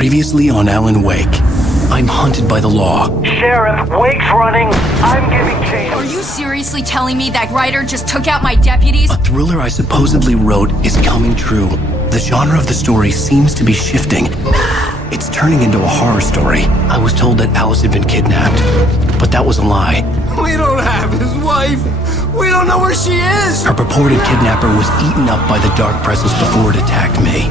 Previously on Alan Wake. I'm hunted by the law. Sheriff, Wake's running. I'm giving chase. Are you seriously telling me that writer just took out my deputies? A thriller I supposedly wrote is coming true. The genre of the story seems to be shifting. It's turning into a horror story. I was told that Alice had been kidnapped, but that was a lie. We don't have his wife. We don't know where she is. Her purported kidnapper was eaten up by the dark presence before it attacked me.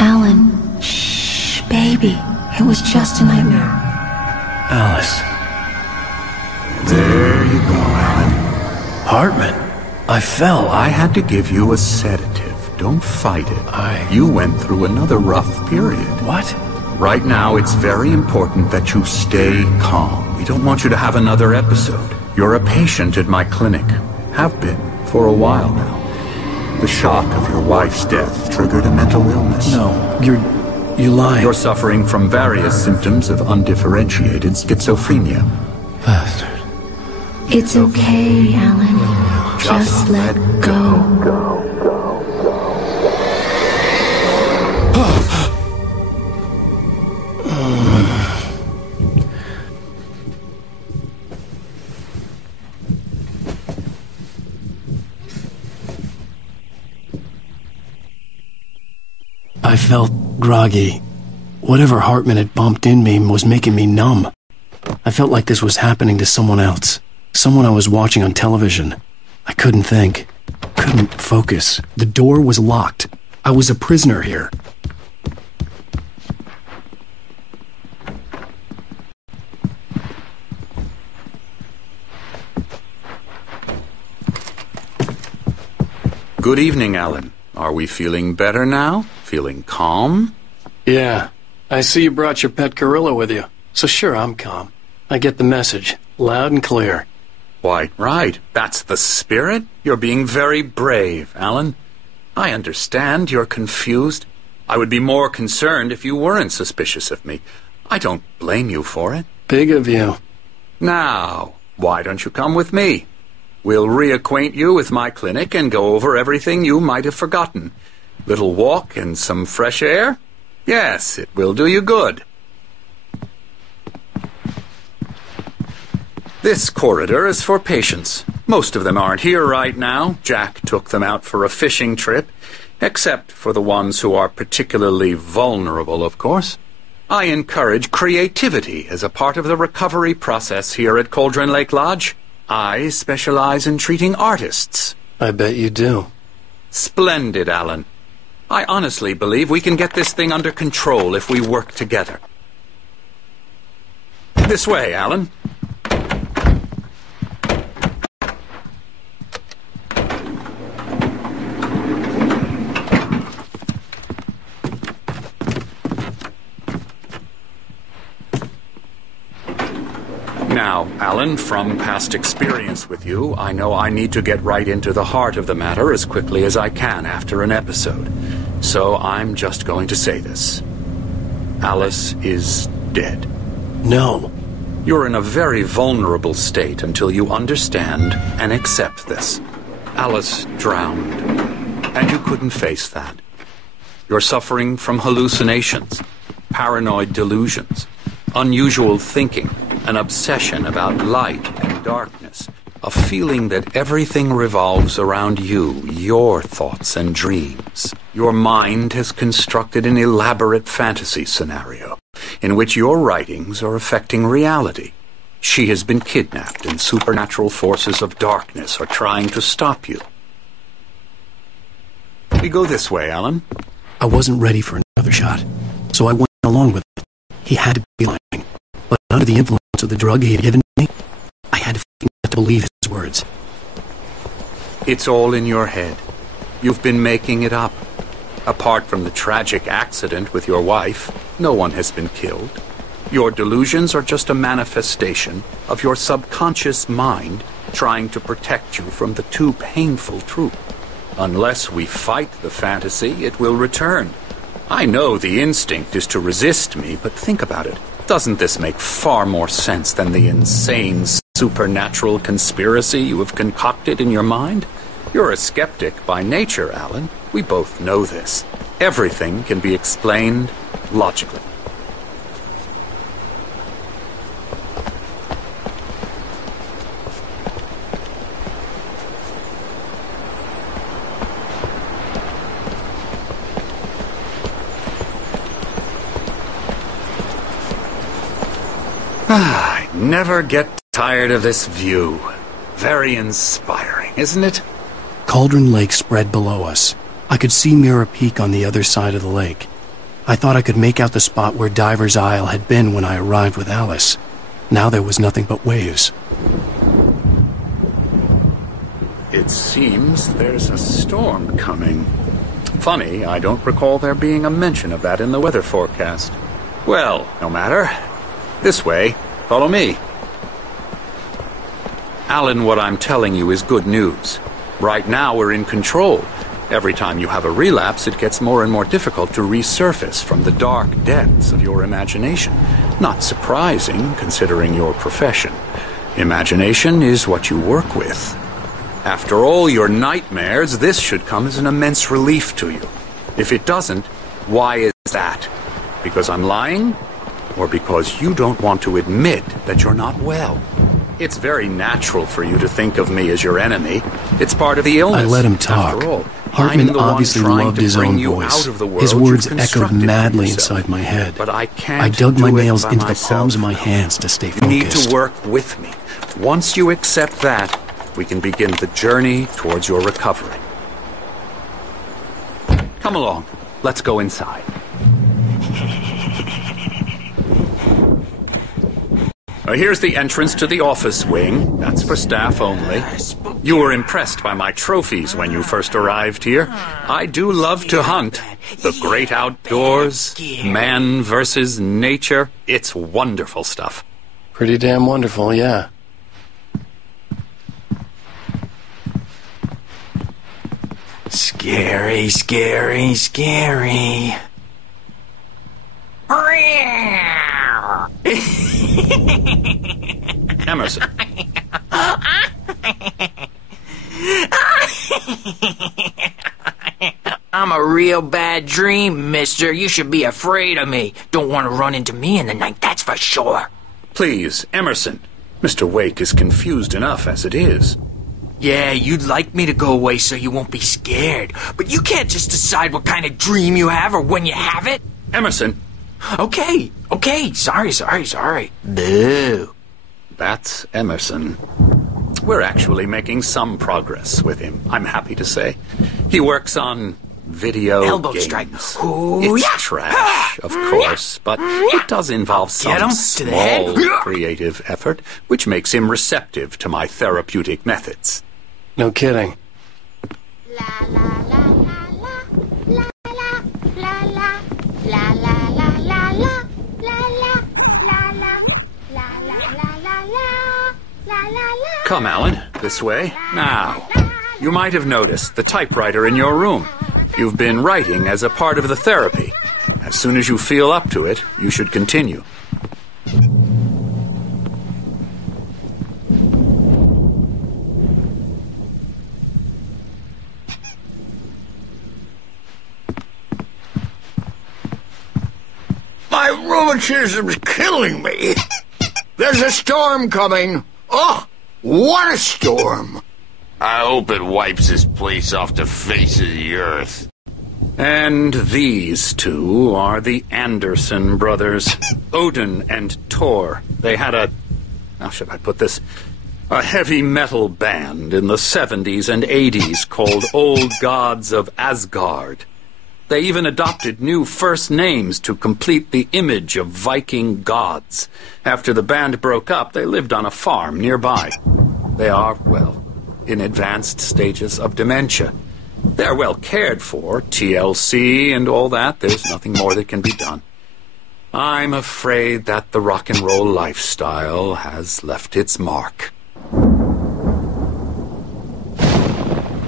Alan, shh, baby. It was just a nightmare. Alice. There you go, Alan. Hartman. I fell. I had to give you a sedative. Don't fight it. You went through another rough period. What? Right now, it's very important that you stay calm. We don't want you to have another episode. You're a patient at my clinic. Have been for a while now. The shock of your wife's death triggered a mental illness. No, you lie. You're suffering from various symptoms of undifferentiated schizophrenia. Bastard. It's okay, Alan. Just let go. I felt groggy. Whatever Hartman had bumped in me was making me numb. I felt like this was happening to someone else. Someone I was watching on television. I couldn't think. Couldn't focus. The door was locked. I was a prisoner here. Good evening, Alan. Are we feeling better now? Feeling calm? Yeah. I see you brought your pet gorilla with you. So sure, I'm calm. I get the message. Loud and clear. Why, right. That's the spirit. You're being very brave, Alan. I understand you're confused. I would be more concerned if you weren't suspicious of me. I don't blame you for it. Big of you. Now, why don't you come with me? We'll reacquaint you with my clinic and go over everything you might have forgotten. Little walk and some fresh air? Yes, it will do you good. This corridor is for patients. Most of them aren't here right now. Jack took them out for a fishing trip, except for the ones who are particularly vulnerable, of course. I encourage creativity as a part of the recovery process here at Cauldron Lake Lodge. I specialize in treating artists. I bet you do. Splendid, Alan. I honestly believe we can get this thing under control if we work together. This way, Alan. Now, Alan, from past experience with you, I know I need to get right into the heart of the matter as quickly as I can after an episode. So I'm just going to say this. Alice is dead. No. You're in a very vulnerable state until you understand and accept this. Alice drowned, and you couldn't face that. You're suffering from hallucinations, paranoid delusions, unusual thinking, an obsession about light and darkness, a feeling that everything revolves around you, your thoughts and dreams. Your mind has constructed an elaborate fantasy scenario in which your writings are affecting reality. She has been kidnapped and supernatural forces of darkness are trying to stop you. We go this way, Alan. I wasn't ready for another shot, so I went along with it. He had to be lying. But under the influence of the drug he had given me, I had to believe his words. It's all in your head. You've been making it up. Apart from the tragic accident with your wife, no one has been killed. Your delusions are just a manifestation of your subconscious mind trying to protect you from the too painful truth. Unless we fight the fantasy, it will return. I know the instinct is to resist me, but think about it. Doesn't this make far more sense than the insane supernatural conspiracy you have concocted in your mind? You're a skeptic by nature, Alan. We both know this. Everything can be explained logically. I never get tired of this view. Very inspiring, isn't it? Cauldron Lake spread below us. I could see Mirror Peak on the other side of the lake. I thought I could make out the spot where Diver's Isle had been when I arrived with Alice. Now there was nothing but waves. It seems there's a storm coming. Funny, I don't recall there being a mention of that in the weather forecast. Well, no matter. This way. Follow me. Alan, what I'm telling you is good news. Right now we're in control. Every time you have a relapse, it gets more and more difficult to resurface from the dark depths of your imagination. Not surprising, considering your profession. Imagination is what you work with. After all your nightmares, this should come as an immense relief to you. If it doesn't, why is that? Because I'm lying? Or because you don't want to admit that you're not well? It's very natural for you to think of me as your enemy. It's part of the illness. I let him talk. After all, Hartman obviously loved his own voice. His words echoed madly inside my head. But I can't. I dug my nails into the myself. palms of my hands to stay focused. You need to work with me. Once you accept that, we can begin the journey towards your recovery. Come along. Let's go inside. Here's the entrance to the office wing. That's for staff only. You were impressed by my trophies when you first arrived here. I do love to hunt. The great outdoors, man versus nature. It's wonderful stuff. Pretty damn wonderful, yeah. Scary, scary, scary. Emerson. I'm a real bad dream, mister. You should be afraid of me. Don't want to run into me in the night, that's for sure. Please, Emerson. Mr. Wake is confused enough as it is. Yeah, you'd like me to go away so you won't be scared. But you can't just decide what kind of dream you have or when you have it. Emerson. Okay. Sorry. Boo. That's Emerson. We're actually making some progress with him, I'm happy to say. He works on video Elbow games. strike. Ooh, It's yeah. trash, of course, but it does involve Get him some to the head. small creative effort, which makes him receptive to my therapeutic methods. No kidding. Come, Alan, this way. Now, you might have noticed the typewriter in your room. You've been writing as a part of the therapy. As soon as you feel up to it, you should continue. My rheumatism's killing me. There's a storm coming. Oh, what a storm. I hope it wipes this place off the face of the earth. And these two are the Anderson brothers, Odin and Tor. They had how should I put this? A heavy metal band in the 70s and 80s called Old Gods of Asgard. They even adopted new first names to complete the image of Viking gods. After the band broke up, they lived on a farm nearby. They are, well, in advanced stages of dementia. They're well cared for, TLC and all that. There's nothing more that can be done. I'm afraid that the rock and roll lifestyle has left its mark.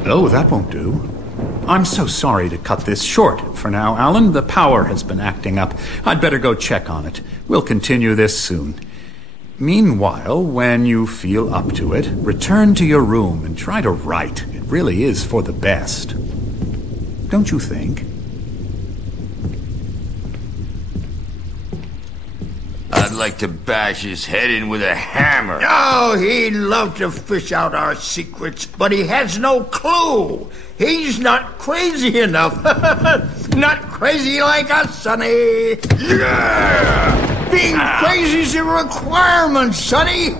Oh, that won't do. I'm so sorry to cut this short for now, Alan. The power has been acting up. I'd better go check on it. We'll continue this soon. Meanwhile, when you feel up to it, return to your room and try to write. It really is for the best. Don't you think? I'd like to bash his head in with a hammer. Oh, he'd love to fish out our secrets, but he has no clue. He's not crazy enough. Not crazy like us, Sonny. Yeah! Being crazy's a requirement, Sonny.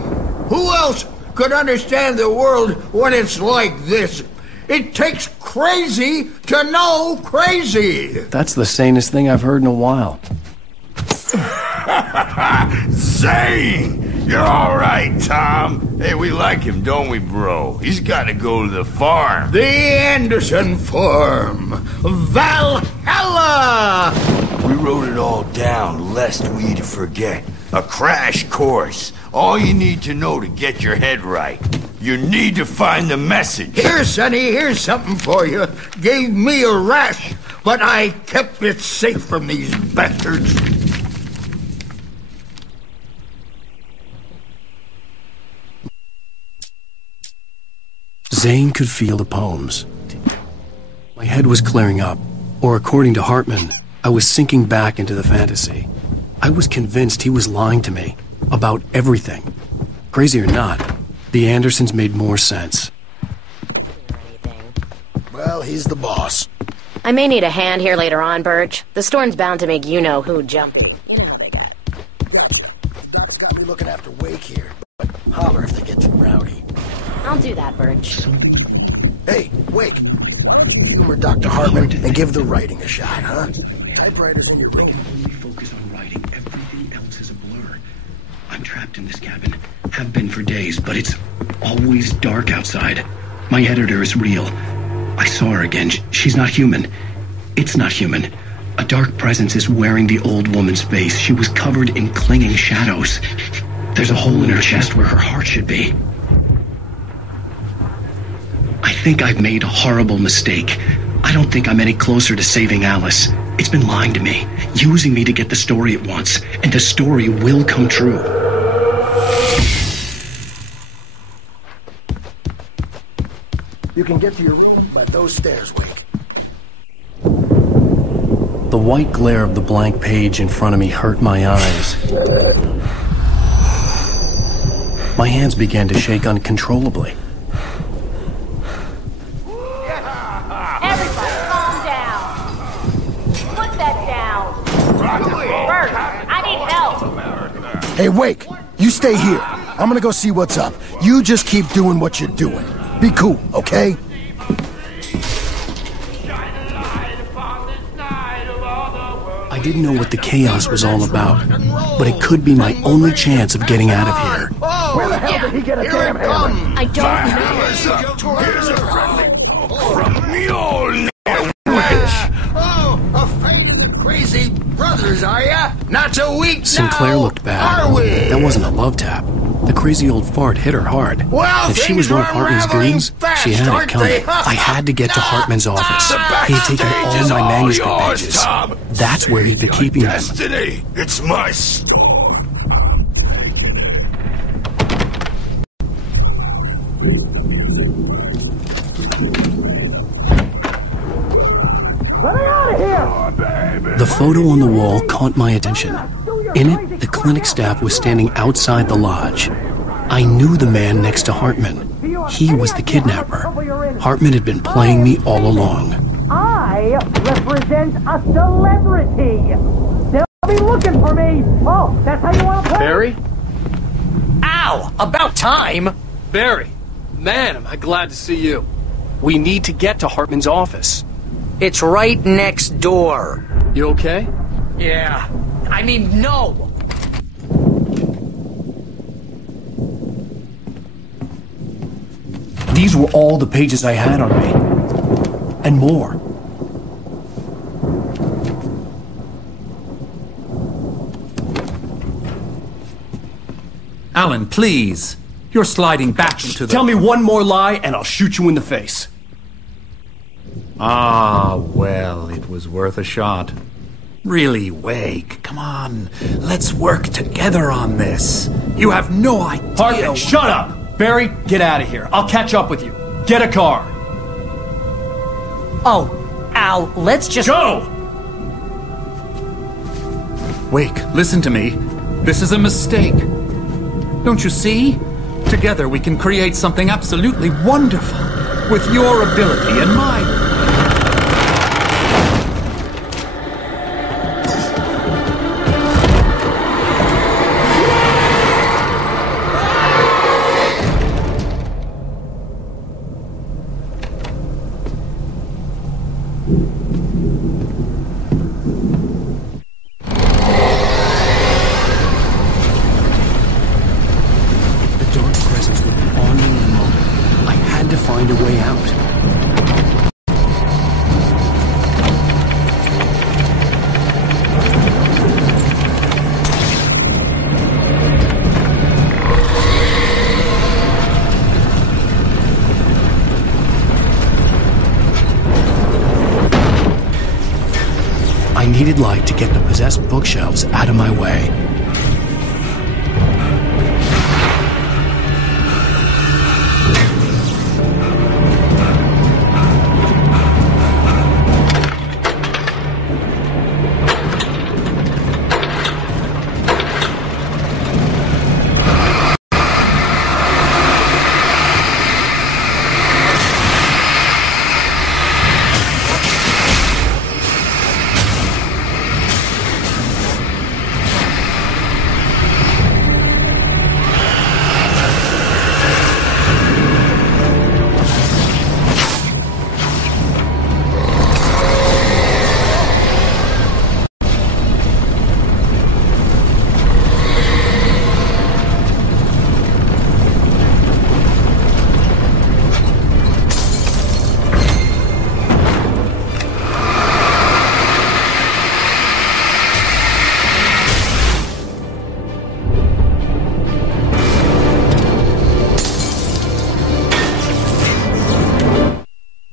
Who else could understand the world when it's like this? It takes crazy to know crazy. That's the sanest thing I've heard in a while. Zane! You're all right, Tom. Hey, we like him, don't we, bro? He's got to go to the farm. The Anderson Farm. Valhalla! We wrote it all down, lest we forget. A crash course. All you need to know to get your head right. You need to find the message. Here, Sonny, here's something for you. Gave me a rash, but I kept it safe from these bastards. Zane could feel the poems. My head was clearing up, or according to Hartman, I was sinking back into the fantasy. I was convinced he was lying to me about everything. Crazy or not, the Andersons made more sense. Well, he's the boss. I may need a hand here later on, Birch. The storm's bound to make you-know-who jump. You know how they got it. Gotcha. Doc's got me looking after Wake here, but holler if they get too rowdy. I'll do that, Birch. Hey, Wake, why don't you humor Dr. Hartman and give the writing a shot, huh? Typewriter's in your room. I can only focus on writing. Everything else is a blur. I'm trapped in this cabin. Have been for days, but it's always dark outside. My editor is real. I saw her again. She's not human. It's not human. A dark presence is wearing the old woman's face. She was covered in clinging shadows. There's a hole in her chest where her heart should be. I think I've made a horrible mistake. I don't think I'm any closer to saving Alice. It's been lying to me, using me to get the story it wants, and the story will come true. You can get to your room by those stairs, Wake. The white glare of the blank page in front of me hurt my eyes. My hands began to shake uncontrollably. Hey, Wake, you stay here. I'm gonna go see what's up. You just keep doing what you're doing. Be cool, okay? I didn't know what the chaos was all about, but it could be my only chance of getting out of here. Where the hell did he get a damn hammer? I don't know. Here's a friendly from Mjolnir. Oh, a fake crazy brothers, are ya? Not so weak Sinclair now, looked bad. are we? That wasn't a love tap. The crazy old fart hit her hard. Well, if she was one of Hartman's goons, she had it coming. I had to get to Hartman's office. He had taken all my manuscript pages. That's where he'd been keeping them. Destiny. It's my store. The photo on the wall caught my attention. In it, the clinic staff was standing outside the lodge. I knew the man next to Hartman. He was the kidnapper. Hartman had been playing me all along. I represent a celebrity. They'll be looking for me. Oh, that's how you want to play? Barry? Ow! About time! Barry, man, am I glad to see you. We need to get to Hartman's office. It's right next door. You okay? Yeah. I mean, no! These were all the pages I had on me. And more. Alan, please. You're sliding back into the... Tell me one more lie and I'll shoot you in the face. Ah, well, it was worth a shot. Really, Wake, come on. Let's work together on this. You have no idea. Hartman, shut up! Barry, get out of here. I'll catch up with you. Get a car. Oh, Al, let's just... Go! Wake, listen to me. This is a mistake. Don't you see? Together we can create something absolutely wonderful. With your ability and mine. Find a way out. I needed light to get the possessed bookshelves out of my way.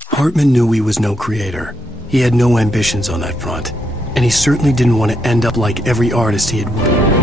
Hartman knew he was no creator. He had no ambitions on that front, and he certainly didn't want to end up like every artist he had worked.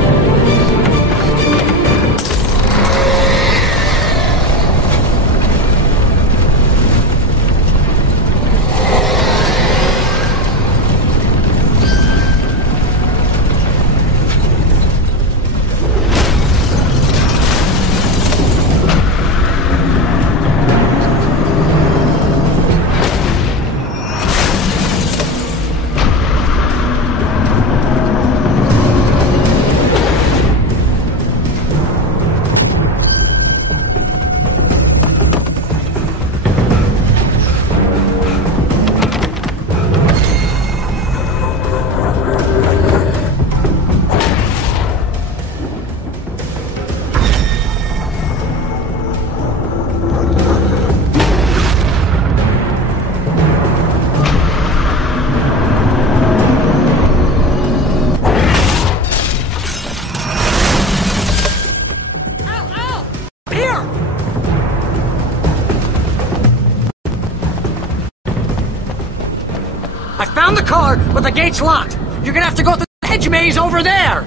I found the car, but the gate's locked. You're gonna have to go through the hedge maze over there.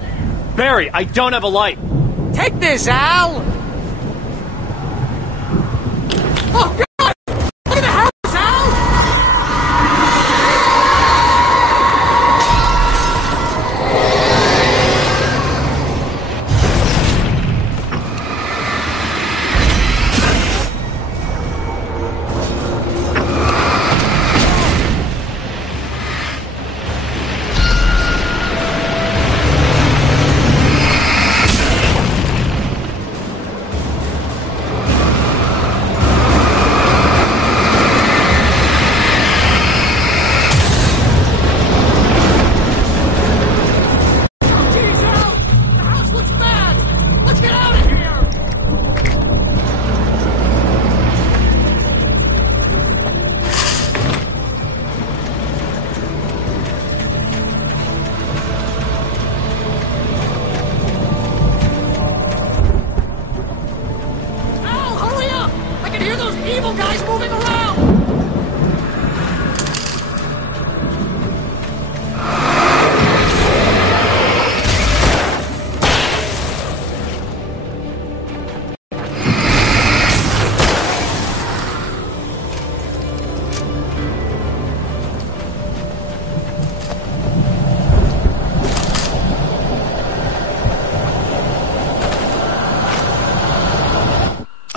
Barry, I don't have a light. Take this, Al. Oh, God! Look at the house, Al!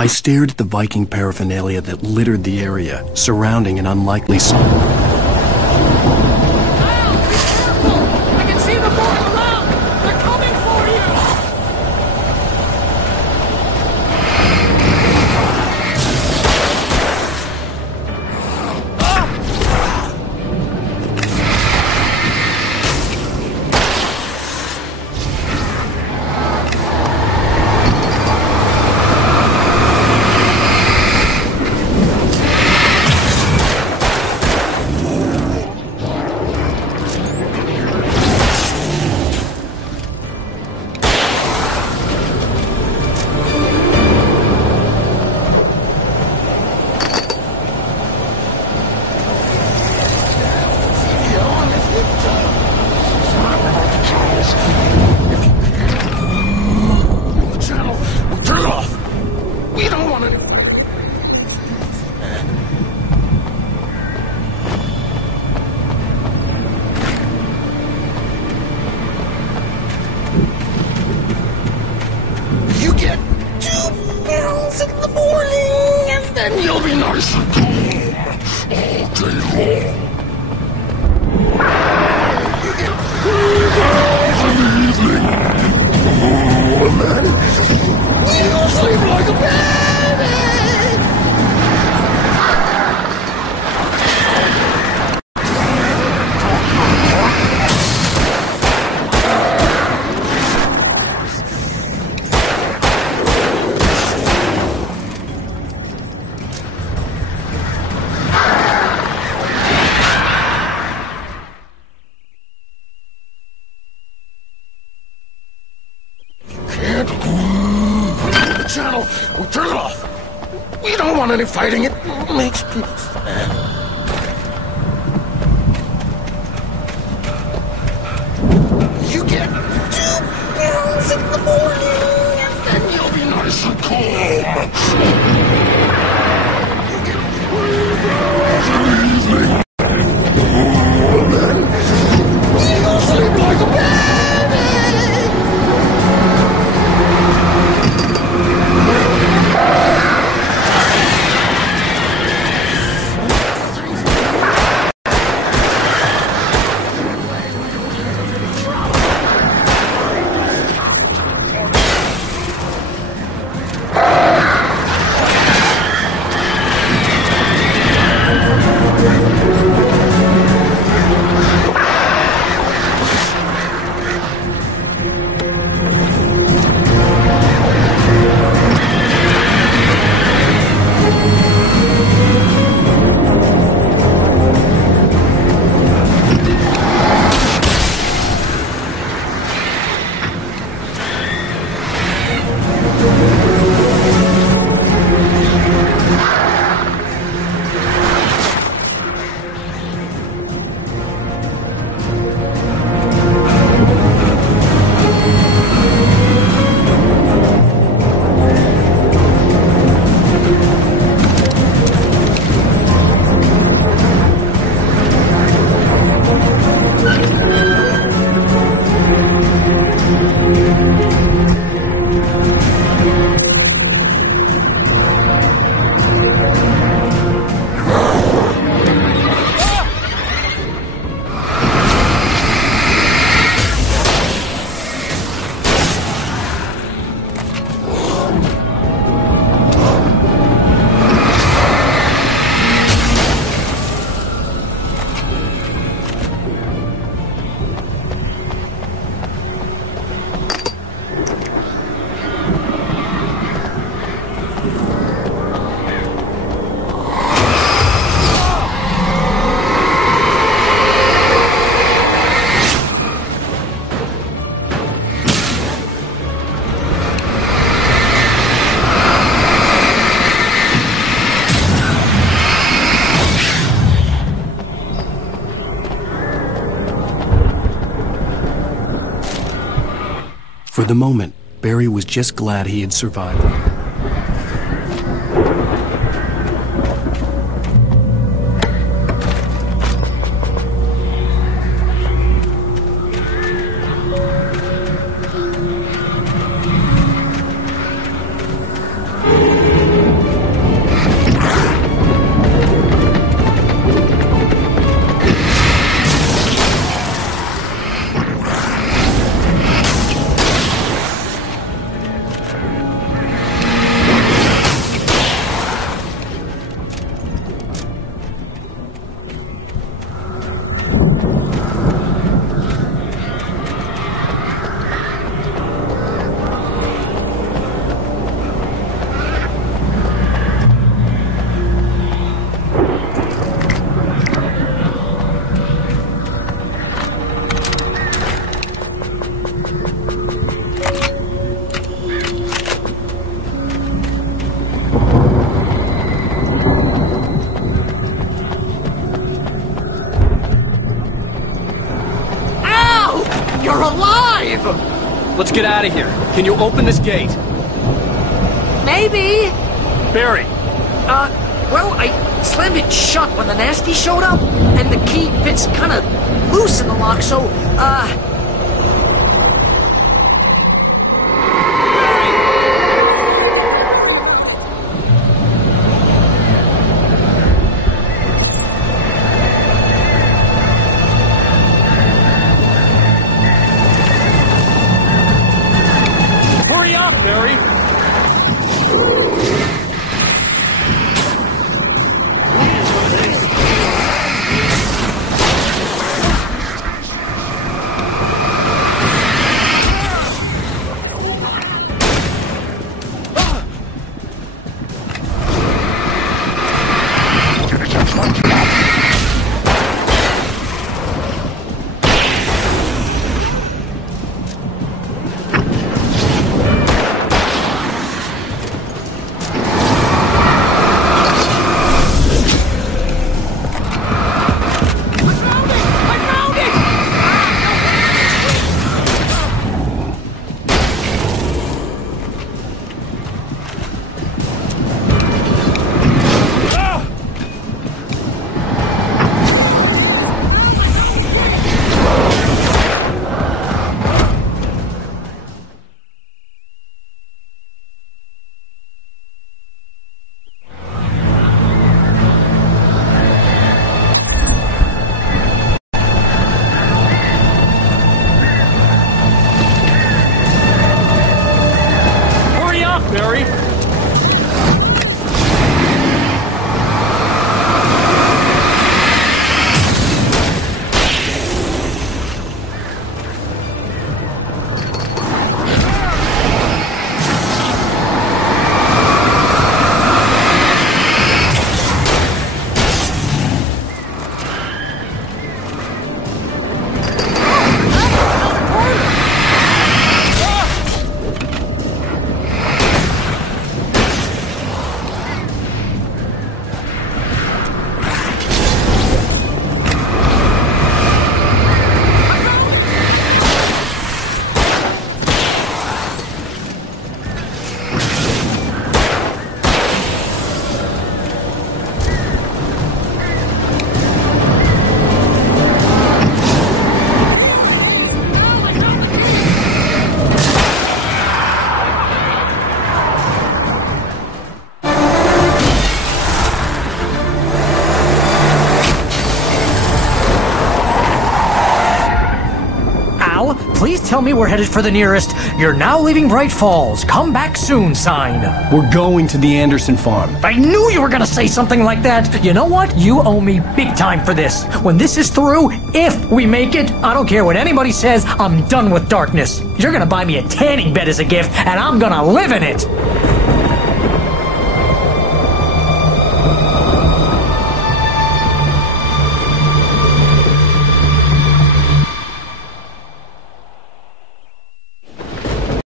I stared at the Viking paraphernalia that littered the area, surrounding an unlikely song. I can see the board below! They're coming for you! Fighting it makes people sad. You get 2 pills in the morning, and then you'll be nice and calm. You get 3 pills in the evening, and then you'll sleep like a baby. For the moment, Barry was just glad he had survived. let's get out of here. Can you open this gate? Maybe. Barry. Well, I slammed it shut when the nasty showed up, and the key fits kind of loose in the lock, so, Hurry up, Barry! Barry! Please tell me we're headed for the nearest "You're now leaving Bright Falls. Come back soon" sign. We're going to the Anderson farm. I knew you were gonna say something like that. You know what? You owe me big time for this. When this is through, if we make it, I don't care what anybody says, I'm done with darkness. You're gonna buy me a tanning bed as a gift, and I'm gonna live in it.